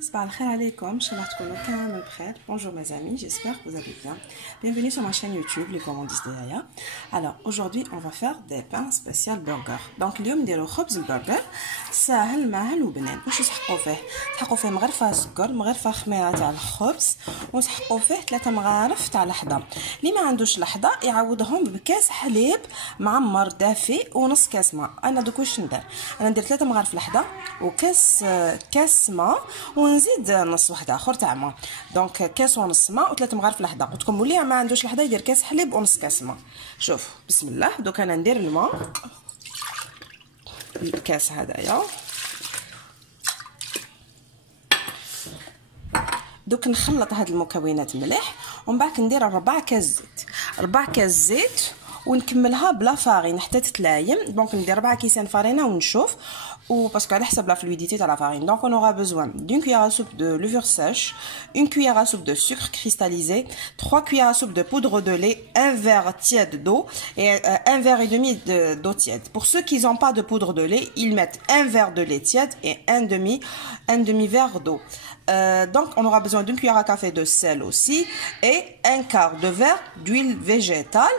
صباح الخير عليكم. ان شاء الله تكونوا كامل بخير. Bonjour mes amis, j'espère que vous allez bien. Bienvenue sur ma chaîne YouTube les commandistes de Yaya. Alors aujourd'hui on va faire des pains spécial burger. Donc اليوم نديرو خبز البرجر ساهل ماهل وبنان. واش تحقوا فيه؟ تحقوا فيه مغرفه سكر، مغرفه خميره تاع الخبز، وتحقوا فيه 3 مغارف تاع لحظه. اللي ما عندوش لحظه يعوضهم بكاس حليب معمر دافي ونص كاس ماء. انا دوك واش ندير؟ انا ندير 3 مغارف لحظه وكاس ماء، ونزيد نص واحد اخر تاع ماء. دونك كاس ونص ماء و3 مغارف لحظه. قلت لكم اللي ما عندوش لحظه يدير كاس حليب ونص كاس ماء. شوف بسم الله. دوك انا ندير الماء الكاس هذايا، دوك نخلط هاد المكونات مليح، ومن بعد ندير 4 كاس زيت ونكملها بلا فارين حتى تتلايم. دونك ندير 4 كيسان فارينه ونشوف parce على حسب la fluidité de la farine. Donc on aura besoin d'une cuillère à soupe de levure sèche, une cuillère à soupe de sucre cristallisé, 3 cuillères à soupe de poudre de lait, un verre tiède d'eau et un verre et demi d'eau tiède. Pour ceux qui n'ont pas de poudre de lait, ils mettent un verre de lait tiède et un demi verre d'eau. Donc on aura besoin d'une cuillère à café de sel aussi et un quart de verre d'huile végétale,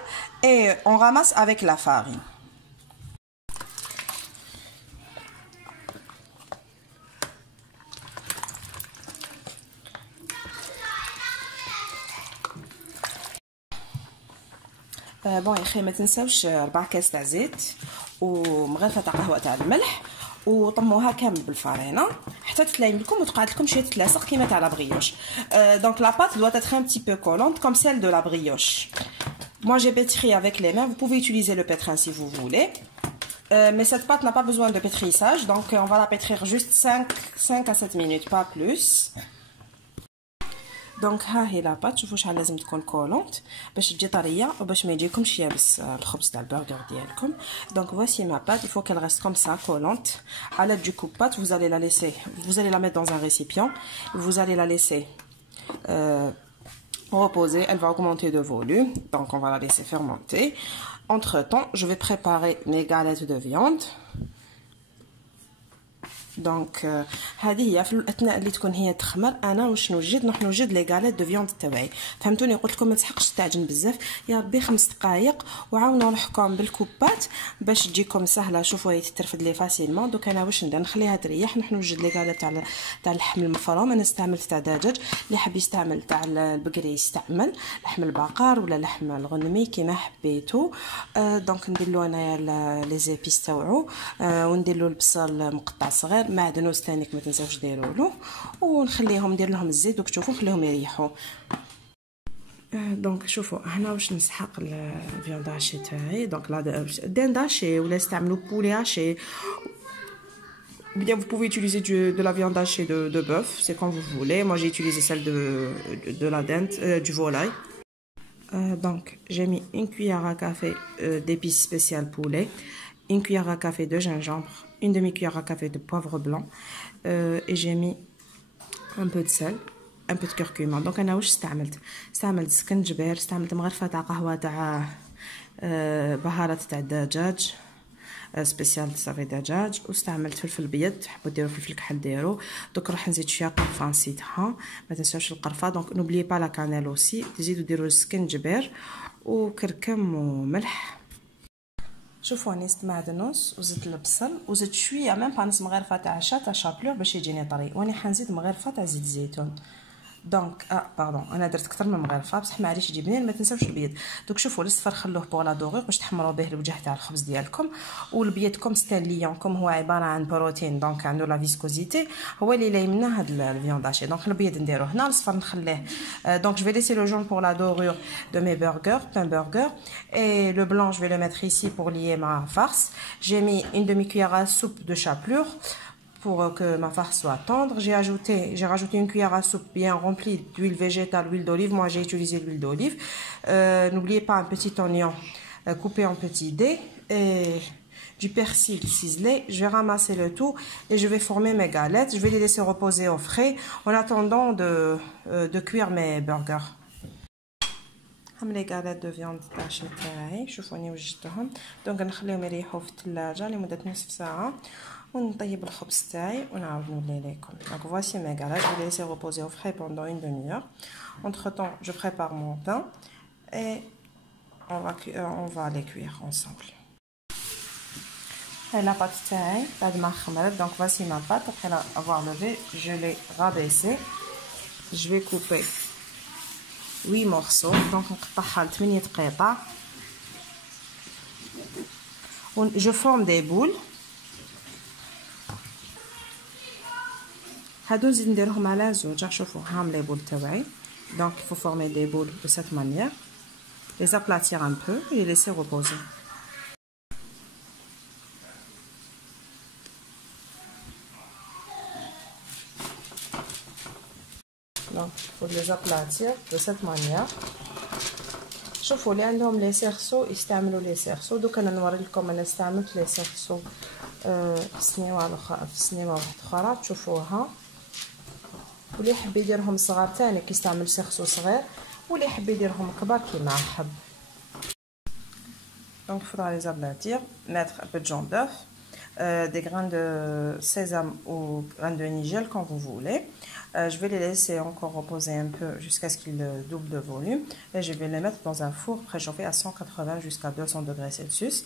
et on ramasse avec la farine. بون يا اخي ما تنساوش 4 كاس تاع زيت ومغرفه تاع قهوه تاع الملح، وطموها كامل بالفارينه حتى تتلايم لكم وتقعد لكم شويه تلاصق كيما تاع لا بريوش. دونك لا بات doit être un petit peu collante comme celle de la brioche. Moi j'ai pétri avec les mains, vous pouvez utiliser le pétrin si vous voulez. Mais cette pâte n'a pas besoin de pétrissage, donc on va la pétrir juste 5 à 7 minutes, pas plus. دونك ها هي لاباط. شوفوا شحال لازم تكون كولونت باش تجي طريه وباش ما يجيكمش يابس الخبز تاع البرجر ديالكم. دونك voici ma pâte, il faut qu'elle reste comme ça collante. À l'aide du coupe-pâte, vous allez la mettre dans un récipient, vous allez la laisser reposer, elle va augmenter de volume, donc on va la laisser fermenter. Entre temps, je vais préparer mes galettes de viande. دونك هذه هي في الاثناء اللي تكون هي تخمر. انا واش نوجد؟ نروح نوجد لي غاليت دو فيوند تاعي. فهمتوني؟ قلت لكم ما تحقش تعجن بزاف، يا ربي 5 دقائق، وعاونوا روحكم بالكوبات باش تجيكم سهله. شوفوا هي تترفد لي فاسيلمون. دوك انا واش ندير؟ نخليها تريح، نروح نوجد لي غاليت تاع اللحم المفروم. انا استعملت تاع دجاج، اللي حاب يستعمل تاع البقري يستعمل لحم البقر ولا لحم الغنمي كيما حبيتو. دونك ندير له انايا لي زيبيس تاوعو، وندير له البصل مقطع صغير، معدنوس ثانيك ما تنساوش ديروا له، ونخليهم ندير لهم الزيت. دوك شوفوا نخليهم يريحوا. دونك شوفوا هنا واش نسحق الفيوند هاشي تاعي. دونك لا دين داشي ولا استعملوا بولي هاشي، bien vous pouvez utiliser de la viande hachée de bœuf, c'est quand vous voulez. Moi j'ai utilisé celle de la dinde, du volaille. Donc j'ai mis une cuillère à café d'épices spéciales poulet, une cuillère à café de gingembre, une demi-cuillère à café de poivre blanc, et j'ai mis un peu de sel, un peu de curcuma. Donc انا واش استعملت سكنجبير، استعملت مغرفه تاع قهوه تاع بهارات تاع الدجاج سبيسيال صافي دجاج، واستعملت فلفل ابيض، تحبوا ديروا فلفل كحل ديروا. دوك راح نزيد شويه قرفه نسيتها، ما تنساوش القرفه. دونك نوبلي با لا كانيل اوسي، تزيدوا ديروا السكنجبير وكركم وملح. شوفوا راني زدت معدنوس وزدت البصل وزدت شويه ميم با نص مغرفه تاع شابلور باش يجيني طري، واني حنزيد مغرفه تاع زيت الزيتون. دونك باردون انا درت اكثر من مغرفه بصح معليش يجي بنين. ما تنساوش البيض. دوك شوفوا الاصفر خلوه بوغ لا دوغور باش تحمروا به الوجه تاع الخبز ديالكم، والبيض كوم ستان ليون كوم هو عباره عن بروتين، دونك عنده لا فيسكوزيتي، هو اللي لايمنا هاد الفيونداشي. دونك البيض نديروه هنا، الاصفر نخليه. دونك جو في ليسي لو جون بور لا dorure de mes burgers, pain burger, et le blanc je vais le mettre ici pour lier ma farce. J'ai mis une demi-cuillère à soupe de chapelure pour que ma farce soit tendre. J'ai rajouté une cuillère à soupe bien remplie d'huile végétale, huile d'olive. Moi j'ai utilisé l'huile d'olive. N'oubliez pas un petit oignon coupé en petits dés et du persil ciselé. Je vais ramasser le tout et je vais former mes galettes. Je vais les laisser reposer au frais en attendant de cuire mes burgers. هم لي غالات دو فيوند طاشي تاعي، شوفوني وجدتهم. دونك نخليهم يريحوا في الثلاجه لمده نصف ساعه ونطيب الخبز تاعي ونعاود نولي لكم. دونك voici mes galettes, je vais les laisser reposer au frais pendant une demi-heure. Entre temps je prépare mon pain et on va les cuire ensemble. La pâte taille, بعد ما خمرت. Donc voici ma pâte. Après avoir levé, je l'ai rabaissée. Je vais couper 8 morceaux. Donc نقطعها ل 8 قطع. Je forme des boules. هادو نزيد نديرهم على زوج. شوفوا هام لي بول تاعي. Donc il faut former des boules de cette manière. Les aplatir un peu et les laisser reposer. Donc il faut les aplatir de cette manière. شوفوا اللي عندهم لي سيرسو يستعملوا لي سيرسو. دوك انا نوري لكم انا استعملت لي سيرسو في السنيوه الاخرى، في السنيوه واحده اخرى تشوفوها. واللي يحب يديرهم صغار تاني كيستعمل سيرسو صغير، واللي يحب يديرهم كبار كيما حب. Donc il faudra les aplatir, mettre un peu de jaune d'œuf, des grains de sésame ou grains de nigel quand vous voulez. Je vais les laisser encore reposer un peu jusqu'à ce qu'ils doublent de volume. Et je vais les mettre dans un four préchauffé à 180 jusqu'à 200 degrés Celsius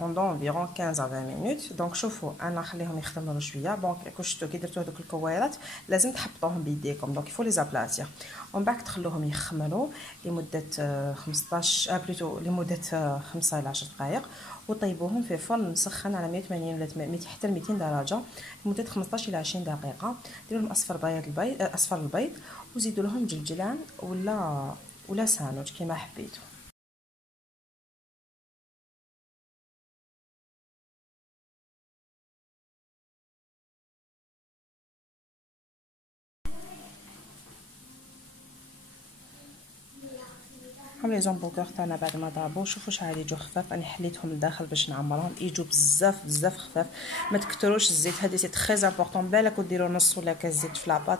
pendant environ 15 à 20 minutes. Donc شوفوا انا نخليهم يخدموا شويه. دونك كون شفتوا كي درتوا هذوك الكويرات لازم تحطوهم بيديكم. دونك يفو لي زابلاتير ومن بعد تخلوهم يخمروا لمده 15 بلوتو لمده 5 إلى 10 دقائق وطيبوهم في فرن مسخن على 180 ولا حتى 200 درجه لمده 15 إلى 20 دقيقه. ديروا لهم اصفر البيض وزيدوا لهم جلجلان ولا ساندويتش كيما حبيتوا. هم لي زامبورغر تاعنا بعد ما ضربوا شوفوا شحال يجوا خفاف. انا حليتهم لداخل باش نعمرهم يجوا بزاف خفاف. ما تكثروش الزيت، هذه سي تري امبورطون. بالك وديروا نص ولا كاس زيت في لاباط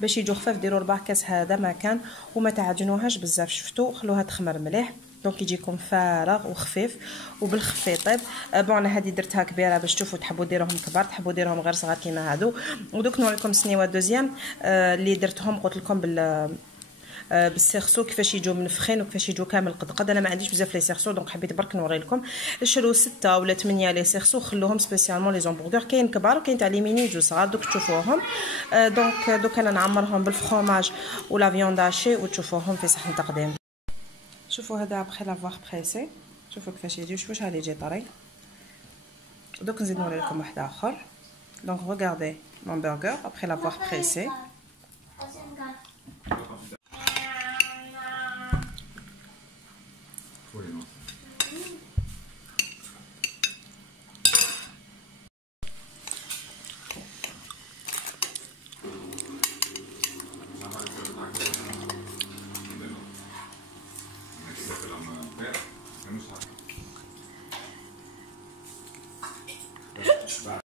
باش يجوا خفاف. ديروا 4 كاس هذا مكان وما تعجنوهاش بزاف. شفتوا خلوها تخمر مليح دونك يجيكم فارغ وخفيف وبالخفيف. طيب بون انا هذه درتها كبيره باش تشوفوا تحبوا ديروهم كبار تحبوا ديروهم غير صغار كيما هادو. ودوك نوريكم السنيوه دوزيام اللي درتهم قلت لكم بالسيرسو كيفاش يجوا منفخين وكيفاش يجوا كامل قد. انا ما عنديش بزاف لي سيرسو دونك حبيت برك نوري لكم. شرو 6 ولا 8 لي سيرسو خلوهم سبيسيالمون لي زامبورغر. كاين كبار وكاين تاع لي ميني يجوا صغار دوك تشوفوهم. دوك انا نعمرهم بالفرomاج ولا فيوند هاشي وتشوفوهم في صحن تقديم. شوفوا هذا ابخي لافوار بريسي. شوفوا كيفاش يجي. شوفوا شحال يجي طري. دوك نزيد نوري لكم واحد اخر. دونك regardez mon burger après l'avoir pressé.